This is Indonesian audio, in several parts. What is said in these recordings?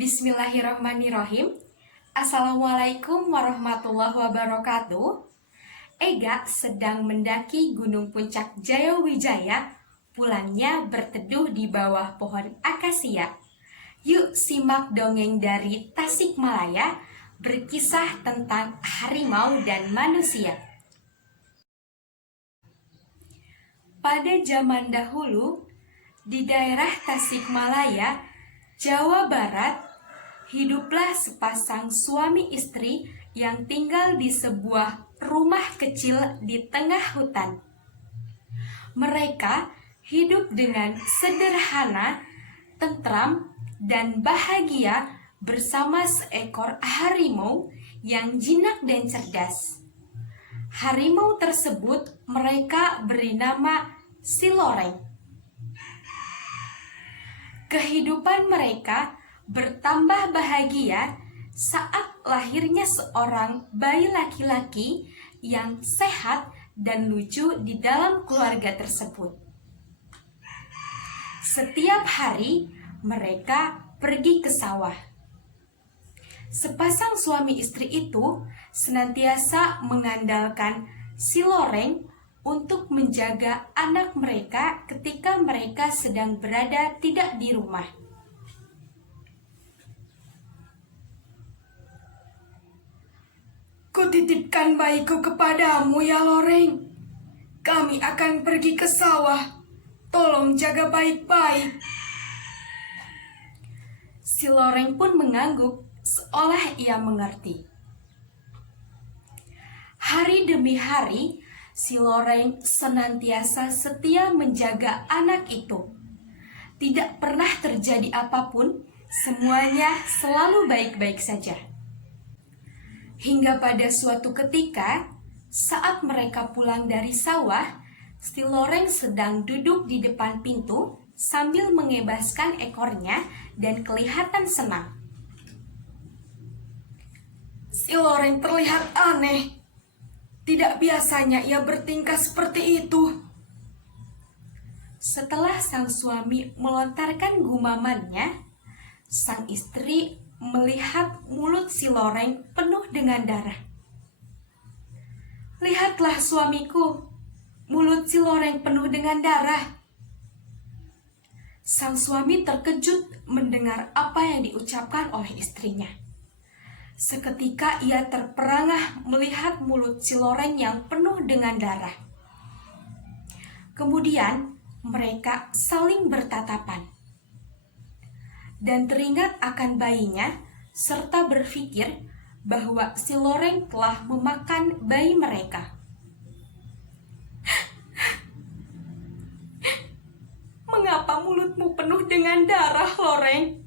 Bismillahirrahmanirrahim. Assalamualaikum warahmatullahi wabarakatuh. Ega sedang mendaki Gunung Puncak Jayawijaya. Pulangnya berteduh di bawah pohon akasia. Yuk simak dongeng dari Tasikmalaya, berkisah tentang harimau dan manusia. Pada zaman dahulu, di daerah Tasikmalaya, Jawa Barat, hiduplah sepasang suami istri yang tinggal di sebuah rumah kecil di tengah hutan. Mereka hidup dengan sederhana, tentram, dan bahagia bersama seekor harimau yang jinak dan cerdas. Harimau tersebut mereka beri nama Siloreng. Kehidupan mereka bertambah bahagia saat lahirnya seorang bayi laki-laki yang sehat dan lucu di dalam keluarga tersebut. Setiap hari mereka pergi ke sawah. Sepasang suami istri itu senantiasa mengandalkan Siloreng untuk menjaga anak mereka ketika mereka sedang berada tidak di rumah. Kutitipkan bayiku kepadamu ya Loreng. Kami akan pergi ke sawah. Tolong jaga baik-baik. Siloreng pun mengangguk seolah ia mengerti. Hari demi hari, Siloreng senantiasa setia menjaga anak itu. Tidak pernah terjadi apapun, semuanya selalu baik-baik saja. Hingga pada suatu ketika, saat mereka pulang dari sawah, Siloreng sedang duduk di depan pintu sambil mengebaskan ekornya dan kelihatan senang. Siloreng terlihat aneh. Tidak biasanya ia bertingkah seperti itu. Setelah sang suami melontarkan gumamannya, sang istri melihat mulut Siloreng penuh dengan darah. "Lihatlah suamiku, mulut Siloreng penuh dengan darah." Sang suami terkejut mendengar apa yang diucapkan oleh istrinya. Seketika ia terperangah melihat mulut Siloreng yang penuh dengan darah. Kemudian mereka saling bertatapan dan teringat akan bayinya serta berpikir bahwa Siloreng telah memakan bayi mereka. "Mengapa mulutmu penuh dengan darah, Loreng?"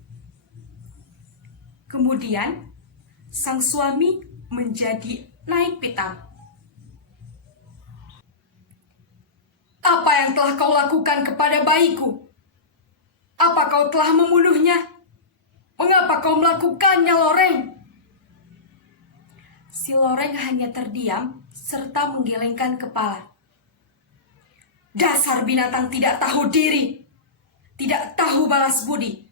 Kemudian sang suami menjadi naik pitam. Apa yang telah kau lakukan kepada bayiku? Apa kau telah membunuhnya? Mengapa kau melakukannya, Loreng? Siloreng hanya terdiam serta menggelengkan kepala. Dasar binatang tidak tahu diri, tidak tahu balas budi.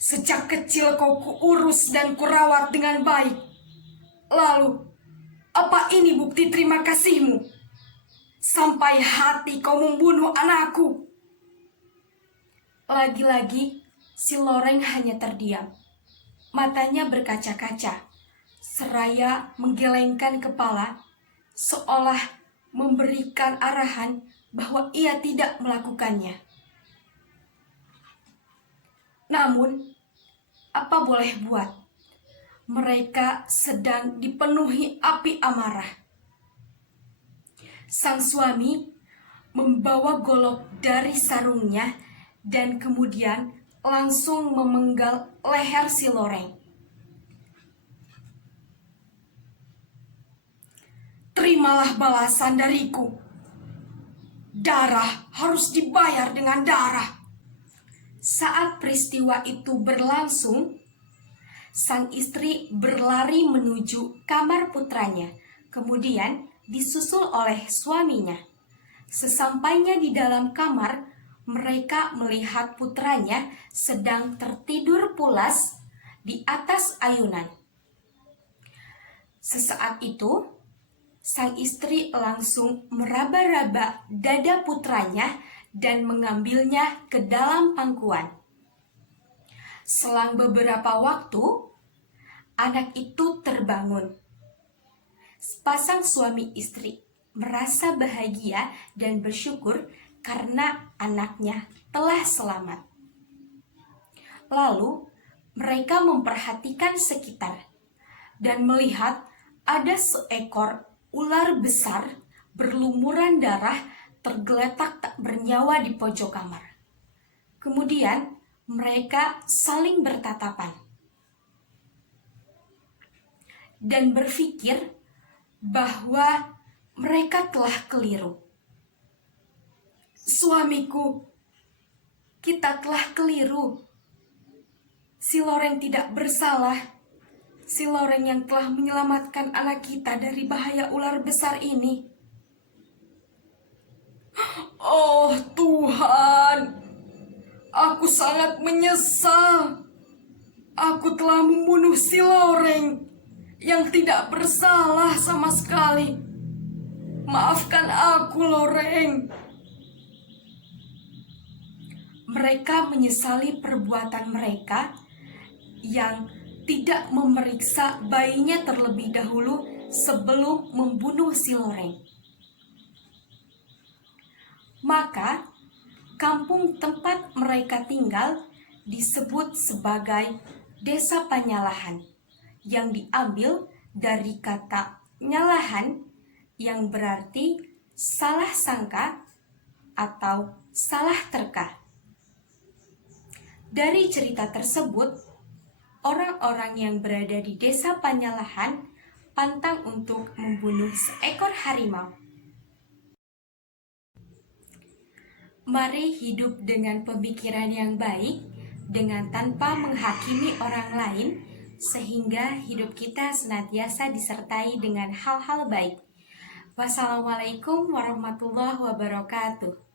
Sejak kecil kau kuurus dan kurawat dengan baik. Lalu, apa ini bukti terima kasihmu? Sampai hati kau membunuh anakku. Lagi-lagi, Siloreng hanya terdiam. Matanya berkaca-kaca, seraya menggelengkan kepala, seolah memberikan arahan bahwa ia tidak melakukannya. Namun, apa boleh buat? Mereka sedang dipenuhi api amarah. Sang suami membawa golok dari sarungnya dan kemudian langsung memenggal leher Siloreng. Terimalah balasan dariku. Darah harus dibayar dengan darah. Saat peristiwa itu berlangsung, sang istri berlari menuju kamar putranya, kemudian disusul oleh suaminya. Sesampainya di dalam kamar, mereka melihat putranya sedang tertidur pulas di atas ayunan. Sesaat itu, sang istri langsung meraba-raba dada putranya dan mengambilnya ke dalam pangkuan. Selang beberapa waktu, anak itu terbangun. Sepasang suami istri merasa bahagia dan bersyukur karena anaknya telah selamat. Lalu, mereka memperhatikan sekitar dan melihat ada seekor ular besar berlumuran darah tergeletak tak bernyawa di pojok kamar. Kemudian, mereka saling bertatapan dan berpikir bahwa mereka telah keliru. Suamiku, kita telah keliru. Si Loreng tidak bersalah. Si Loreng yang telah menyelamatkan anak kita dari bahaya ular besar ini. Oh Tuhan, aku sangat menyesal. Aku telah membunuh si Loreng yang tidak bersalah sama sekali. Maafkan aku, Loreng. Mereka menyesali perbuatan mereka yang tidak memeriksa bayinya terlebih dahulu sebelum membunuh si Loreng. Maka, kampung tempat mereka tinggal disebut sebagai Desa Panyalahan, yang diambil dari kata nyalahan yang berarti salah sangka atau salah terka. Dari cerita tersebut, orang-orang yang berada di Desa Panyalahan pantang untuk membunuh seekor harimau. Mari hidup dengan pemikiran yang baik, dengan tanpa menghakimi orang lain, sehingga hidup kita senantiasa disertai dengan hal-hal baik. Wassalamualaikum warahmatullahi wabarakatuh.